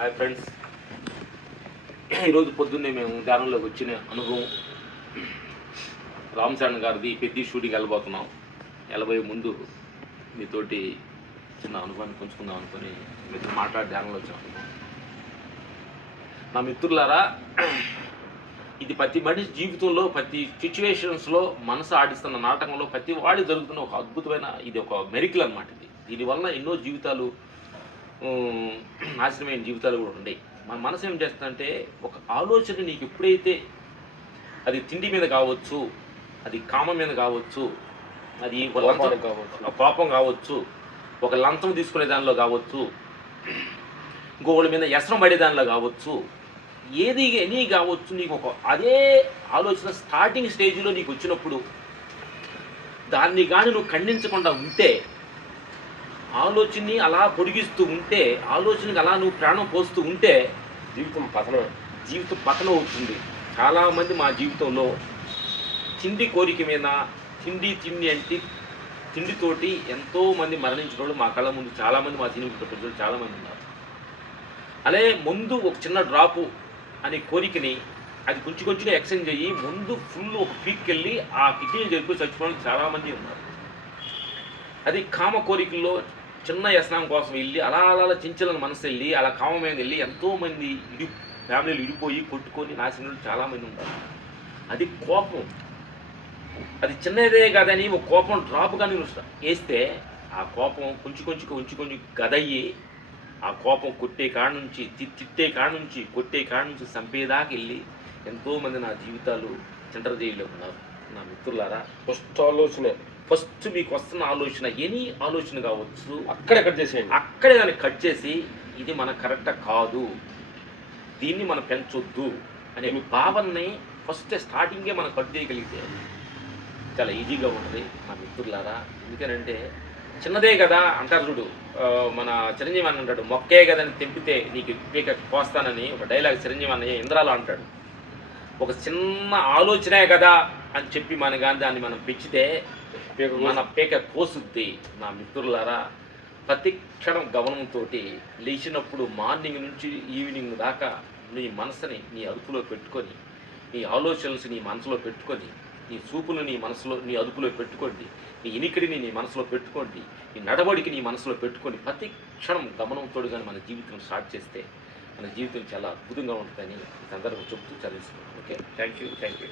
Hi friends ఈరోజు పొద్దున్నే మేము ధ్యానంలోకి వచ్చిన అనుభవం. రామ్ చరణ్ గారిది పెద్ద షూటింగ్ వెళ్ళబోతున్నాం. వెళ్ళబోయే ముందు మీతోటి చిన్న అనుభవాన్ని పంచుకుందాం అనుకుని మీతో మాట్లాడి ధ్యానంలో వచ్చాం. నా మిత్రులారా ఇది ప్రతి మనిషి జీవితంలో ప్రతి సిచ్యువేషన్స్లో మనసు ఆడిస్తున్న నాటకంలో ప్రతి వాడి జరుగుతున్న ఒక అద్భుతమైన ఇది ఒక మెరికల్ అనమాట ఇది. దీనివల్ల ఎన్నో జీవితాలు నాశనమైన జీవితాలు కూడా ఉన్నాయి మన మనసు ఏం చేస్తుందంటే ఒక ఆలోచన నీకు ఎప్పుడైతే అది తిండి మీద కావచ్చు అది కామం మీద కావచ్చు అది కోపం కావచ్చు. ఒక లంచం తీసుకునే దానిలో కావచ్చు ఇంకొకటి మీద వ్యసనం పడే దానిలో కావచ్చు ఏది ఎనీ కావచ్చు నీకు ఒక అదే ఆలోచన స్టార్టింగ్ స్టేజ్లో నీకు వచ్చినప్పుడు దాన్ని కానీ నువ్వు ఖండించకుండా ఉంటే ఆలోచనని అలా పొడిగిస్తూ ఉంటే ఆలోచనకి అలా నువ్వు ప్రాణం పోస్తూ ఉంటే జీవితం పతనం జీవితం పతనం అవుతుంది. చాలామంది మా జీవితంలో తిండి కోరిక మీద తిండి తిండి అంటే తిండితోటి ఎంతోమంది మరణించిన వాళ్ళు మా కళ్ళ ముందు చాలామంది మా సినిమా ప్రజలు చాలామంది ఉన్నారు. అలాగే ముందు ఒక చిన్న డ్రాపు అనే కోరికని అది కొంచెం కొంచెం ఎక్స్చేంజ్ అయ్యి ముందు ఫుల్ ఒక పీక్కి వెళ్ళి ఆ కిడ్నీ జరిపి చచ్చిపోవడానికి చాలామంది ఉన్నారు. అది కామ కోరికల్లో చిన్న వ్యసనం కోసం వెళ్ళి అలా అలా అలా మనసు వెళ్ళి అలా కామ మీద వెళ్ళి ఎంతోమంది ఇడి ఫ్యామిలీలు ఇడిపోయి కొట్టుకొని నాశనం చాలామంది ఉంటారు. అది కోపం. అది చిన్నదే కాదని ఒక కోపం డ్రాప్ కానీ వేస్తే ఆ కోపం కొంచెం కొంచెం కొంచెం కొంచెం గదయ్యి ఆ కోపం కొట్టే కాడ నుంచి తి- తిట్టే కాడ నుంచి కొట్టే కాడ నుంచి చంపేదాకా వెళ్ళి ఎంతోమంది నా జీవితాలు సెంటర్ జైల్లో ఉన్నారు. నా మిత్రులారా ఫస్ట్ ఆలోచనే ఫస్ట్ మీకు వస్తున్న ఆలోచన ఎనీ ఆలోచన కావచ్చు అక్కడే కట్ చేసేయండి. అక్కడే దాన్ని కట్ చేసి ఇది మన కరెక్ట్ కాదు దీన్ని మనం పెంచొద్దు అనే భావనని ఫస్ట్ స్టార్టింగే మనం కట్ చేయగలిగితే చాలా ఈజీగా ఉంటుంది. నా మిత్రులారా ఎందుకనంటే చిన్నదే కదా అంటారు చూడు మన చిరంజీవి అన్న అంటాడు మొక్కే కదా అని తెంపితే నీకు పీక కోస్తానని ఒక డైలాగ్ చిరంజీవి అన్నయ్య ఇంద్రాలో అంటాడు. ఒక చిన్న ఆలోచనే కదా అని చెప్పి మన కానీ దాన్ని మనం పెంచితే మన పేక కోసుద్ది. నా మిత్రులారా ప్రతి క్షణం గమనంతో లేచినప్పుడు మార్నింగ్ నుంచి ఈవినింగ్ దాకా నీ మనసుని నీ అదుపులో పెట్టుకొని నీ ఆలోచనలు నీ మనసులో పెట్టుకొని నీ చూపులు నీ మనసులో నీ అదుపులో పెట్టుకోండి. నీ ఇనికిడిని నీ మనసులో పెట్టుకోండి. నీ నడవడికి నీ మనసులో పెట్టుకొని ప్రతి క్షణం గమనంతో కానీ మన జీవితం స్టార్ట్ చేస్తే మన జీవితం చాలా అద్భుతంగా ఉంటుందని ఈ సందర్భం చెప్తూ చదివిస్తున్నాను. Okay? Thank you thank you